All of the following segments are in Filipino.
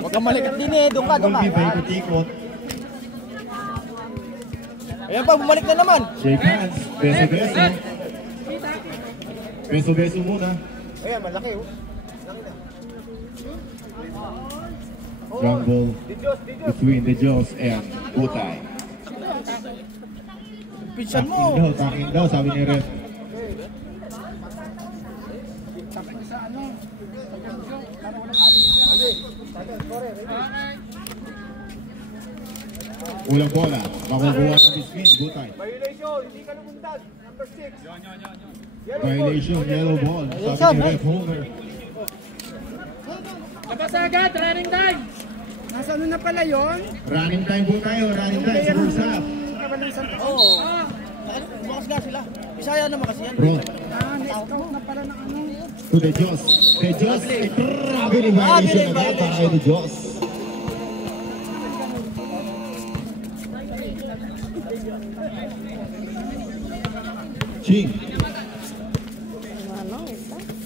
Huwag kang malikit din eh. Doon ka. Ayan pa, bumalik na naman. Shake hands. Beso-beso. Beso-beso muna. Ayan, malaki oh. Jungle between the Jaws and Butay. Pinsan mo. Takin daw, sabi ni Ref. Ulang bola, makukuha ng Bismin, Butay. Violation, hindi ka lumundag. Number 6. Violation, yellow ball, sabi ni Ref Homer. Labas agad, running time! Nasa ano na pala yun? Running time po tayo, running time, first half. Oo. Bukas nga sila. Isaya naman kasi yan. Bro. Na-scout na pala ng ano. To the Jaws. The Jaws, grabe ni violation na para kay the Jaws. Ching.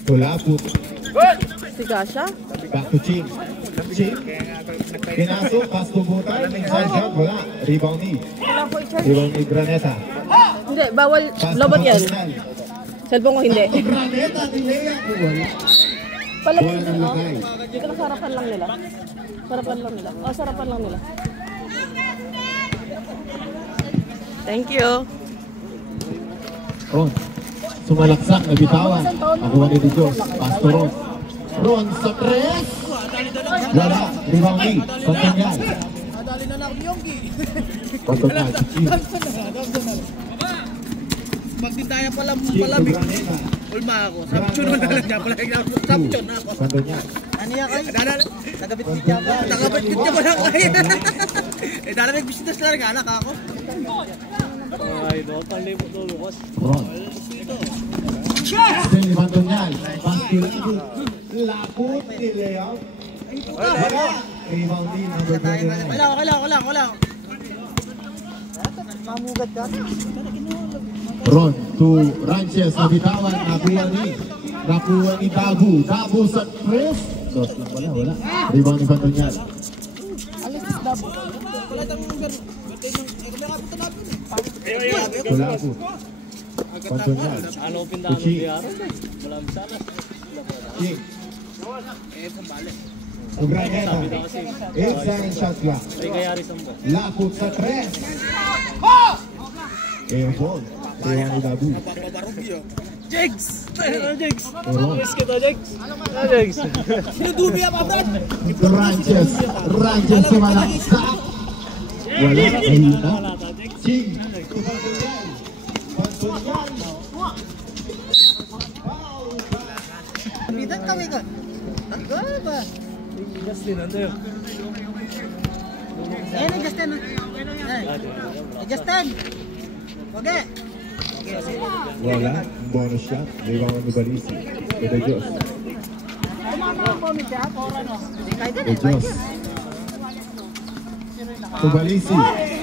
Tulapot. Si Gasha? Back to Ching. Ching. Pinasok, pass to Butay. Inside shot, wala. Rebound ni. Rebound ni Graneta. Hindi, bawal. Lobot yan. Cellphone ko hindi. Graneta, Lea. Wala. Palagay Bola ng lagay. dito lang sarapan lang nila. Sarapan lang nila. Oh, sarapan lang nila. Thank you. Ron. Sumalaksak, nabitawan. Nakuha ni Diyos. Pasto Ron. Ron sa tres. Wala. Rebound ni. Pagtangal. Nadali na lang Yonggi. Pagtangal. Magtindaya pala palamig. Ulma ako. Sapchon na lang niya pala. Sapchon na ako. Pagtangal. Ano yan kayo? Nagabit-bit niya ba? Nagabit-bit niya ba lang kayo? Eh, dalamig bisitas lang nga anak ako. Ay, doon pang limot doon, Lucas. Ron. Stanley Pagtangal. Pasto Lapot ni Lea. Wala. Rebound ni number 29. Wala. Mamugad ka. Ron to Ranches, nabitawan, nakuha ni Dabu. Dabu sa press. Dos lang pala, wala. Rebound ni Pagtangal. Tulapot. Pagtangal. Ano pindahan ng biyara? Malam sana. Ching. Graneta. Inside shot clock. Ay, kayari sa mga. Lapot sa tres. Airball. Kaya ni Dabu. Jigs! Ano, Jigs? Ron. Miss kita, Jigs. Ano, Jigs? Sinudubi ang Brad. Ranches sumalaksak. Wala. Ayuna. Ching. Bidan kami ka. Tanggal ba? Justin, ano yun? Ayan ang Justin. Justin. Okay. Wala. Bonus shot. Rebound ni Balisi. To the Diyos. The Diyos. To Balisi.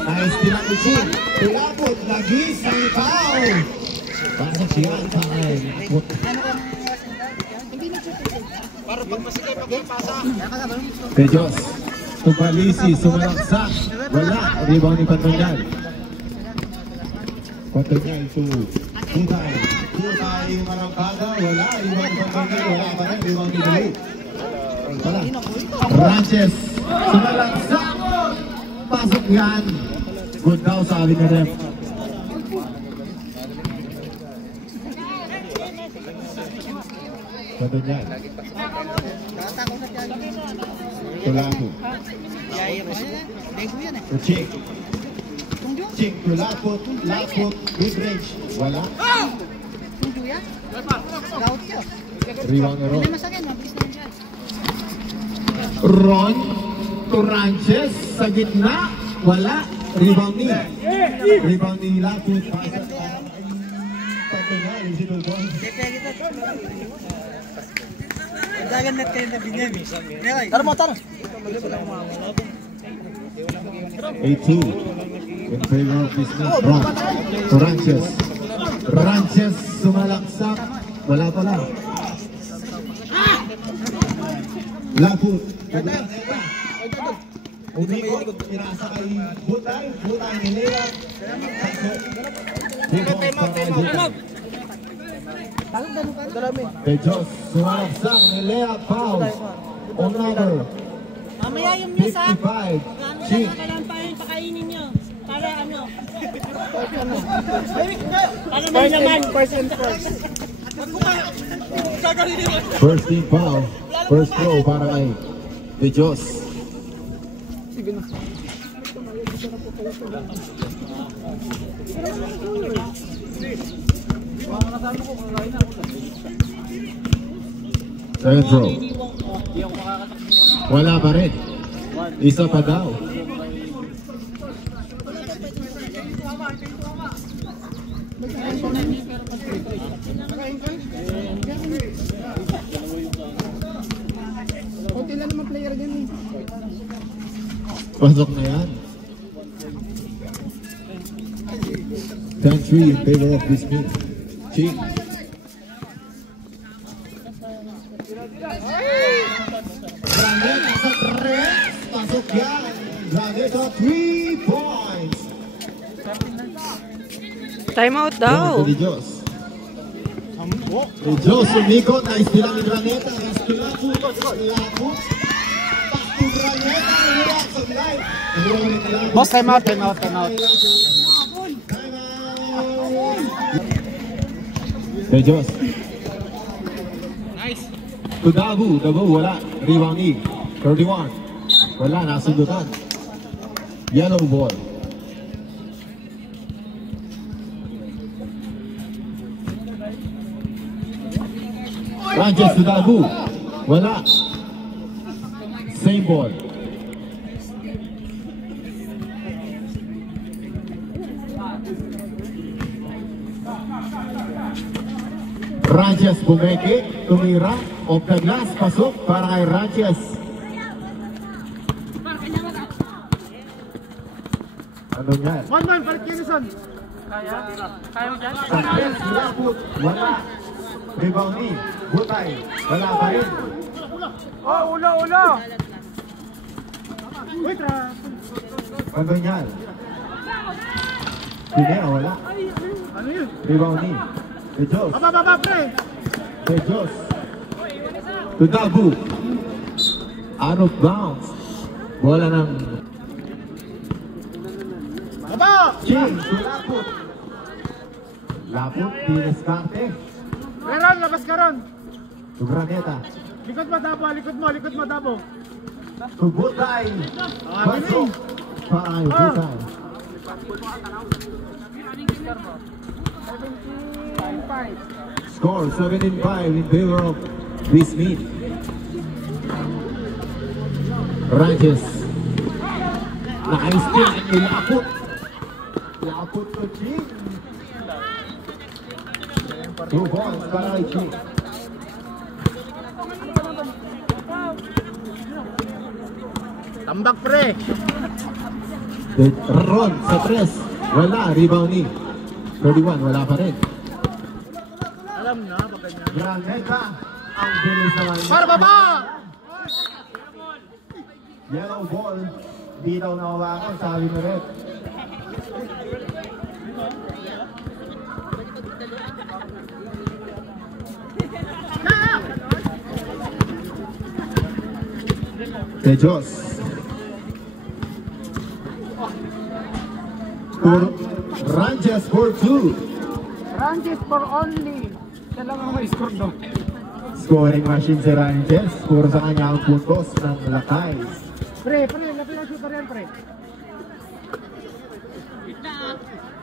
Ayos tila ni Ching. Tulapot. Lagi sa ikaw. Para siya ang pangay. Para pag masikay pagpapasa. The Diyos. To Balisi. Sumalaksak. Wala. Rebound ni Pagtangal. Pagtangal to Butay. Butay yung malampada. Wala. Rebound ni Pagtangal. Wala pa rin. Rebound ni Balisi. Wala. Ranches. Sumalaksak. Pasok yan. Good daw sabi ni Ref. Pagtangal. Tulapot. Ching. Ching to Lapot. Lapot. Mid-range. Wala. Rebound ni Ron. Ron to Ranches sa gitna. Wala. Rebound ni. Rebound ni Lapot. Pagtangal. Sinubon. Dagan na kayo na binyan. Tara mo, tara. 8-2 in favor of this man. Ron to Ranches. Ranches sumalaksak. Wala pala. Laput. Umikot, pinasa kay Butay. Butay ni Lea. De Jos, sumalaksak ni Lea Pau. On number Mamaya yung news ha. 55. Chick. Pakainin nyo. Para ano? Para may laman. First team foul. First throw para kay De Jos. Second throw. Wala pa rin. Isa pa daw. Kunti lang naman player din. Pasok na yan. 10-3 in favor of this team. Chick. Graneta sa 3. Pasok yan. Graneta 3 points. Time out daw. De Jos. De Jos umikot. Naistila ni Graneta. Naistila po. Laput. Back to Graneta. Hirap sa live. Boss, time out, time out, time out. De Jos. Nice. To Dabu. Dabu wala. Rebound ni 31. Wala. Nasundutan. Yellow ball. Ranches to Dabu. Wala. Same ball. Ranches bumeke, tumira, off the glass, pasok para kay Ranches. Ano yan? Man, palit Kinison. Kaya mo dyan? Success, Laput, wala. Rebound ni Butay, wala pa rin. Oh, ulo. Wait, Ano yan? Pinea, wala. ano yun? Rebound ni De Jos. Baba, pre. De Jos. To Dabu. Out of bounds. Bola ng Baba! Ching to Laput. Laput, diniskarte. Meron, labas ka ron. To Graneta. Likod mo, Dabo. To Butay. Pasok. Para kay Butay. 17-5. Score 17-5 in favor of this meet. Ranches. Naka-steal ni Laput. Laput to Ching. 2 points para kay Ching. Tambak, pre. Ron sa 3. Wala. Rebound ni 31. Wala pa rin. Alam na, baka niya. Graneta. Ang bilis naman. Para baba! Yellow ball. Di daw nawawakan. Sabi mo rin. De Jos. Ranches for 2. Ranches for only. Siya lang ang may score doon. Scoring machine si Ranches. Puro sa kanya ang puntos ng Lacays. Pre, lapit ang shooter yan, pre.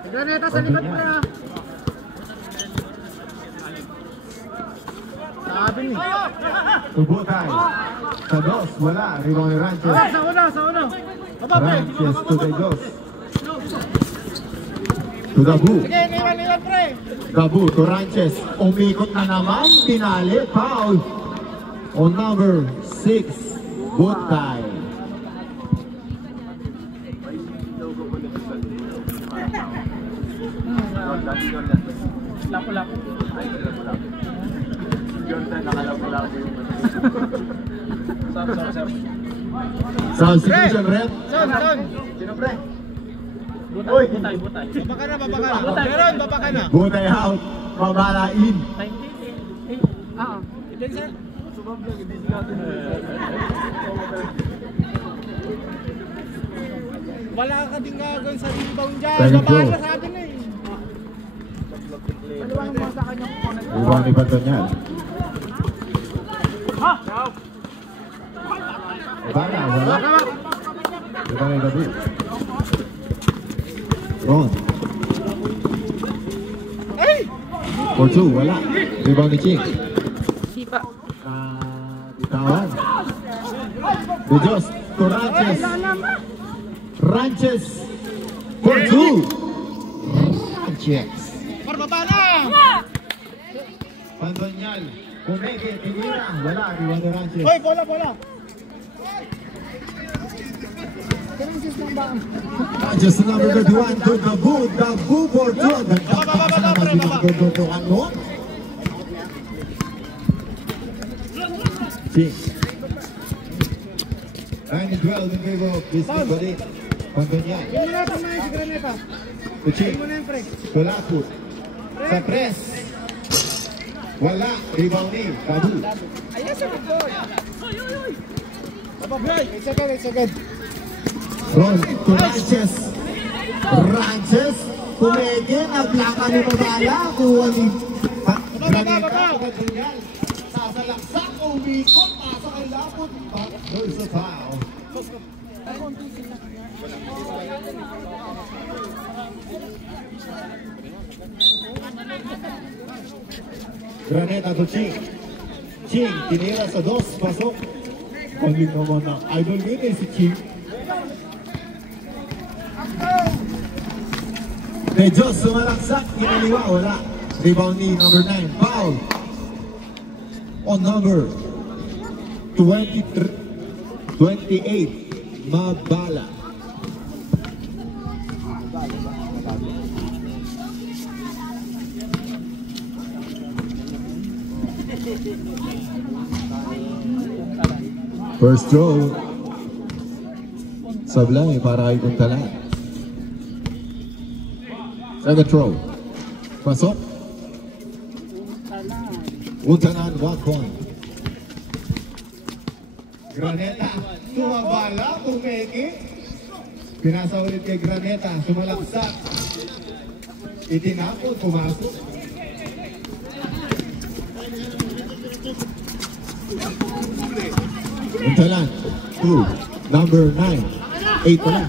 Graneta sa likod, pre. Sabi ni. Tubutay. Sa 2. Wala. Rebound ni Ranches. Sa uno. Baba, pre. Ranches to De Jos. To Dabu. Sige, iwan, pre. Dabu to Ranches. Umikot na naman. Pinali. Foul. On number 6. Butay. Jordan, nakalapo-lapo yung Substitution rep. Uy, Baba ka na, baba ka na. Meron, baba ka na. Butay out. Mabala in. Wala ka din gagawin sa rebound dyan. Second Baba throw. na sa atin na eh. Rebound ni Pantonyal. Bala, wala. Rebound ni David. Ron. For two, wala. Rebound ni Ching. Sipa. Bitawan. De Dios to Ranches. Ranches for two. Ranches. Par, baba na! Pantonyal. Kumeke, tinira. Wala. Rebound ni Ranches. Hoy, bola, bola. Ranches number 31 to Dabu for two. Ganda. Ching. 9-12 in favor of Biscuit Bali. Pantonyal. Hindi na natin si Graneta. To Ching. Mo na yung pre. To Laput. Sa press. Wala. Rebound ni Dabu. It's okay. Ron to Ranches. Ranches. Kumeke. Naglaka ni Mabala. Kuha ni Graneta. Pantonyal. Sasalaksak. Umikot. Pasa kay Laput. There's a foul. Graneta to Ching. Ching, tinira sa dos, pasok. Pagling naman na idol yun eh si Ching. De Dios, sumalaksak, inaliwa, wala. Rebound ni number 9, foul. On number 28, Mabala. First throw. Sablay para kay Untalan. Second throw. Pasok. Untalan, 1 point. Graneta. Tumabala, kumeke. Pinasa ulit kay Graneta. Sumalaksak. Itinapon, pumasok. Untalan, 2, number 9, 8 pala.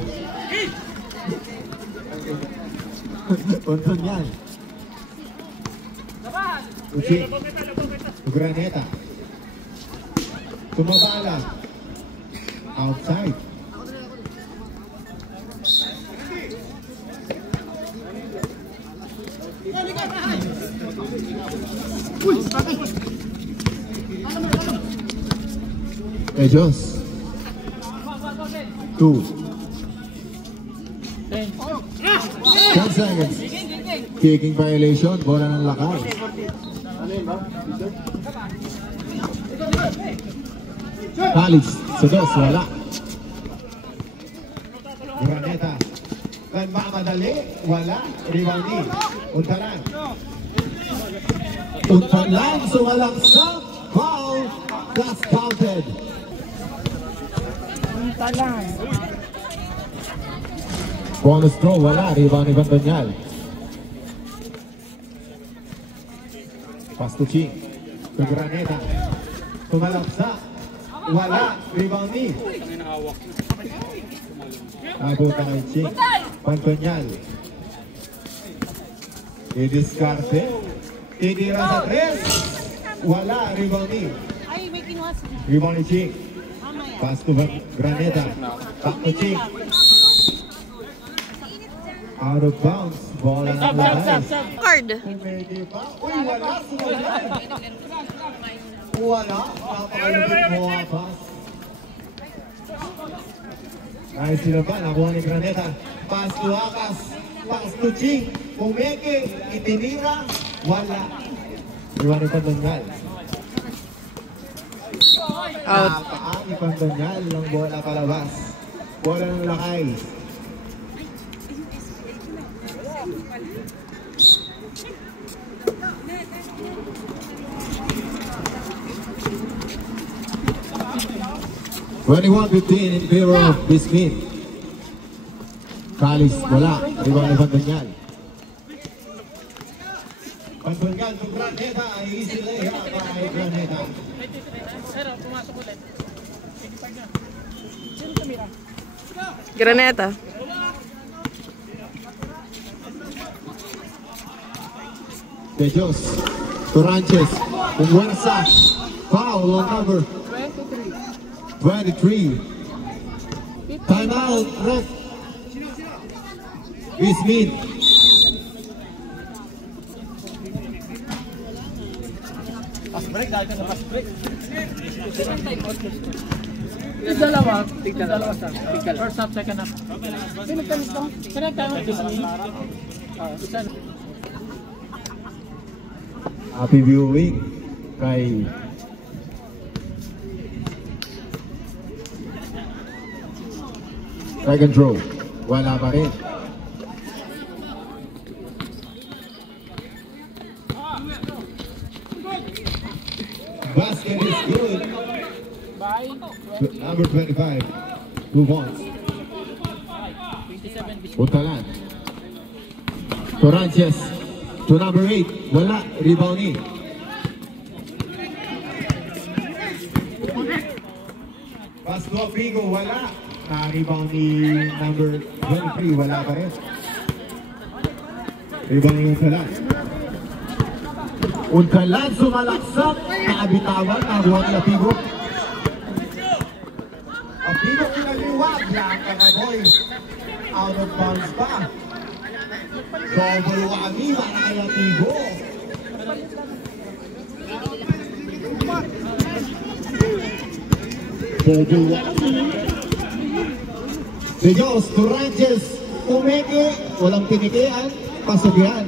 Pantonyal. Uchi. Graneta. Tumabala. Outside. De Dios. 2. 10 seconds. Kicking violation. Bola ng lakay. Halis. Sa dos. Wala. Graneta. Kan mamadali. Wala. Rebound ni Untalan. Untalan. Sumalaksak. Foul. That's counted. Bonus throw, wala. Rebound ni Pantonyal. Pass to Ching. To Graneta. Tumalaksak. Wala. Rebound ni. Abutan kay Ching. Pantonyal. I-discarte. Titira sa tres. Wala. Rebound ni. Rebound ni Ching. Pass to Graneta. Back to Ching. Out of bounds. Bola ng lakay. Card. Pwede pa. Uy, wala. Sumagal. Wala. Napakalupit mo ang pass. Ay, sila ba? Nakuha ni Graneta. Pass to Akas. Pass to Ching. Kumeke. Itinira. Wala. Iwan ni Pantonyal. Out. Napaak. ipandanyal ng bola palabas. Bola ng lakay. (21-15) in favor of Bismit. Kalis, wala. Ibang ipandanyal. Pagpanggan ng Graneta ay isileya para kay Graneta. Graneta. De Dios, Turanches, Umuerza, foul on number 23. Timeout, ref. Bismit. Fast break, dahil ka sa fast break. Dalawa sa first half, second half. Happy viewing kay second row. Wala pa rin. Basket is good. Number 25. 2 points. Puntalan. Toranches to number 8. Wala. Rebound in. Pass to Figo. Wala. Rebound ni number 23. Wala pa rin. Rebound yung Untalan. Untalan sumalaksak. Nakabitawan. Nakuha nila Figo. Ang Figo pinaliwag. Blanca ka boys. Out of bounds pa. Double wami. Para kaya Figo. Double wami. De Dios, Turanches, umeke, walang pinikian, pasugyan.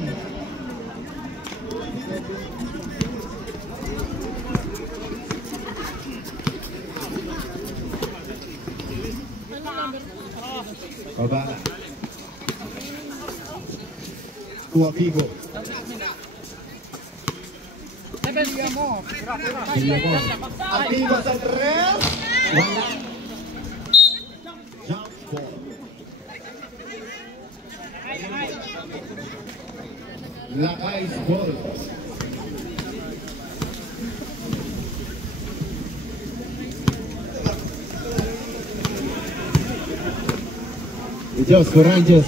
Babala. Tua Figo. Guillermo. Activa sa tres. Wala. Jump ball. Lakay's ball. Diyos, Ranches,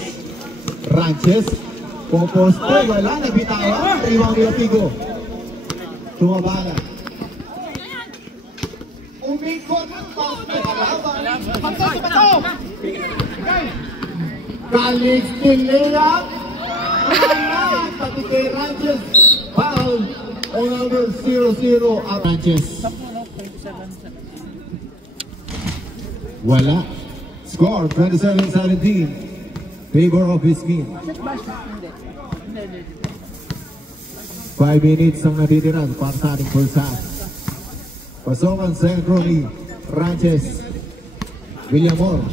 poposte, wala, nabitawan, rebound nila Figo. Tumabala. Umikot, Calix Tinlea, pati kay Ranches, foul on number 00 at Ranches. Wala. Score 27-17. Favor of Bismit. 5 minutes ang natitiran para sa ating first half. Pasokan Centro ni Ranches. Villamor.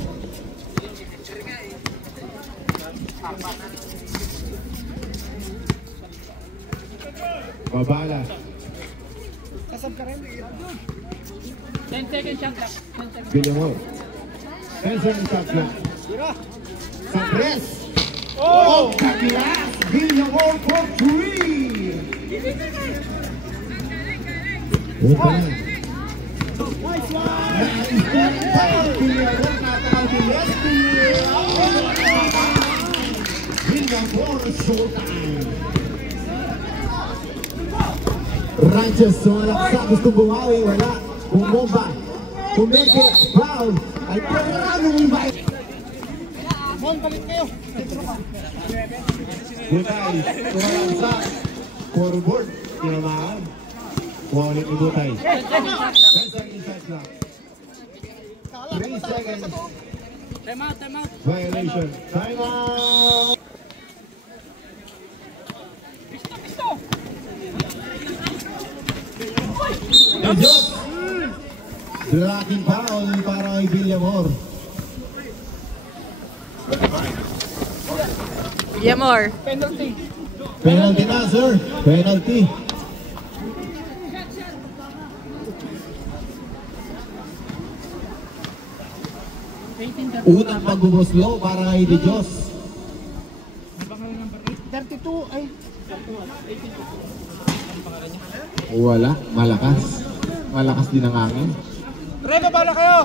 Babala. 10 seconds shot clock. Villamor. 10 seconds shot clock. Sa tres. Oh! Kakilas! Villamor for 3! Open. Nice one! Villamor nakakabilis. Villamor showtime. Ranches sumalaksa. Gusto bumawi. Wala. Bumomba. Kumeke. Foul. Ay programang invite. Butay, tumalangsa, forward, tinamaan. Wallet ni Butay. 10 seconds shot clock. 3 seconds. Time out. Violation. Time out. Dios. Blocking foul para kay Villamor. Villamor. Penalty na, sir. Penalty. Unang pagbubuslo para kay De Dios. 32 ay. Wala, malakas. Malakas din ang hangin. Pre, baba na kayo!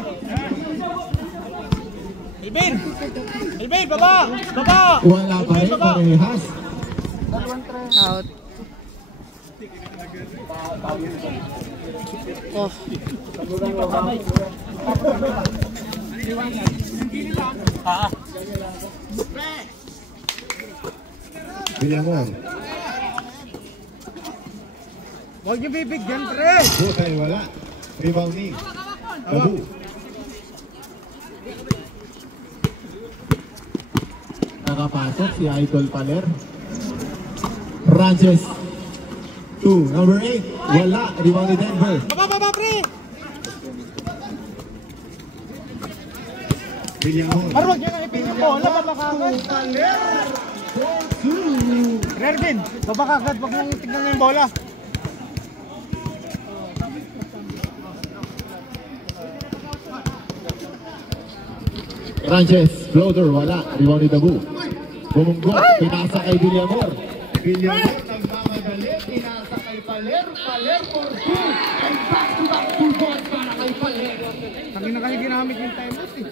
Elvin! Elvin, baba! Baba! Wala pa rin, parehas. Out. Oh. Villamor. Huwag niyo bibigyan, pre! Butay, wala. Rebounding. Tabu. Nakapasok si Idol Paler. Ranches. 2, number 8. Wala. Rebound ni Denver. Baba, pre! Villamor. Huwag niyo nang ipin yung bola, baba kagad. Ervin, baba kagad, huwag mong tignan yung bola. Ranches. Floater. Wala. Rebound ni Tabu. Bumunggot. Pinasa kay Villamor. Villamor nagmamadali. Pinasa kay Paler. Paler for 2. And back to 2 points para kay Paler. Tangin na kasi ginamit yung time out eh.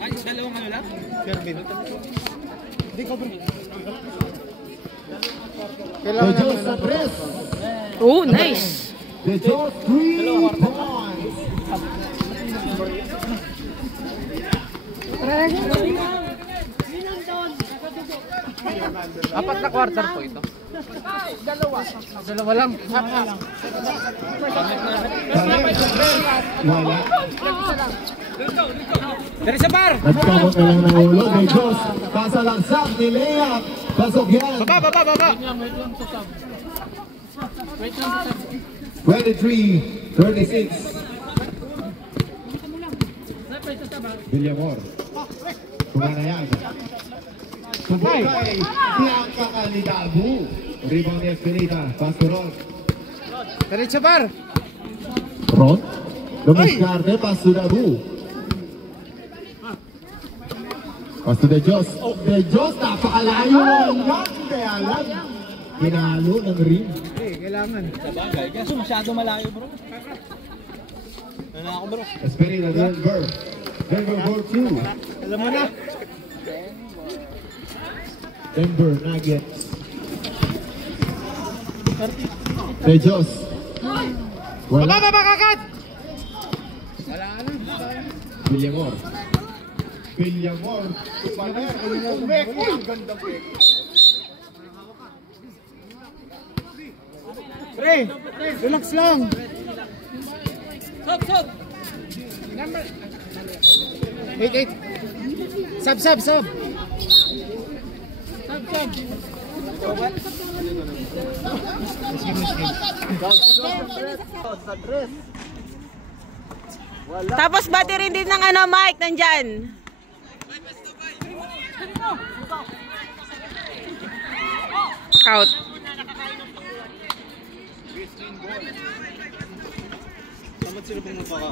Ay, dalawang ano lang? Ervin. Hindi ko, bro. De Dios sa press. Oh, nice. De Dios 3 points. Apat na quarter po ito. Dalawa lang. Wala. Dari sa bar! Nagkamot na lang ng ulo. De Dios. Pasalagsak ni Lea. Pasok yan. Baba! 23-36. Villamor. Tumanayag. Subukay. Blanca Calidabu. Rebound ni Espinita. Pass to Ron. Dari sa bar! Ron. Lumiskarte. Pass to Dabu. Pass to De Dios. De Dios. Napakalayo naman. Kaya lang. Pinalo ng ring. Kailangan. Sabagay. Kaso masyado malayo, bro. Ano ako, bro? Espinita. Denver. Denver for 2. Alam mo na. Denver Nuggets. De Dios. Wala. Baba kagad! Villamor. Villamor. Paler. Uy, ganda po. Pre, relax lang. Sub. 8. Sub. Tapos battery din ng ano, mic, nandyan. Out. Dapat sila pong magpaka.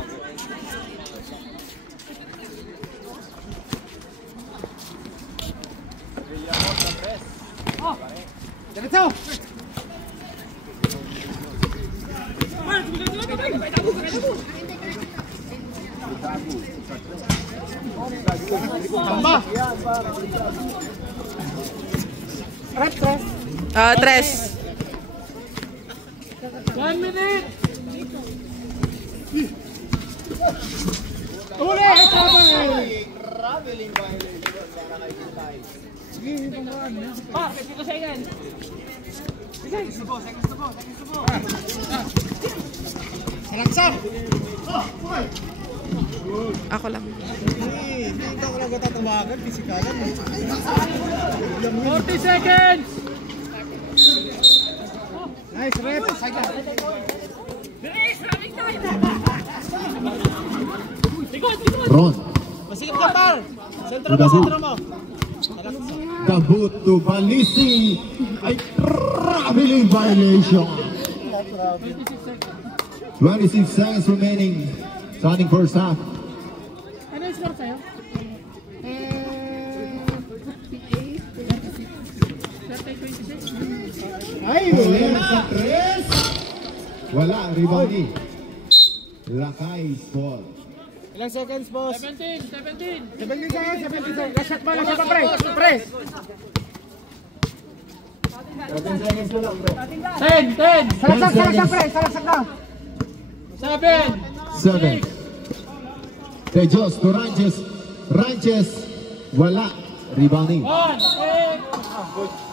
Ganito! Tamba! Tres. 1 minute! Uli! Traveling violation para kay Kutay. Sige, pangkaan. Kasi ko sa ilan. Sige, subo. Salangsang! Ako lang. Hindi ako lang tatawagan, pisikalan. 40 seconds! Nice, rep! Ron. Masikip ka, par. Sentro mo, Dabut. sentro mo. Dabut to Balisi. Ay, traveling violation. 26 seconds remaining. Starting first half. Ano yung score sa'yo? 38, 26. Ay, Polero sa 3. Wala, rebounding. Lakay Sport. Ilang seconds, boss? 17 seconds. Last shot ba? Last shot, pre. 7 seconds na lang, bro. 10. Salagsak, pre. Salagsak na. 7. Tejos to Ranches. Ranches. Wala. Rebounding. 1.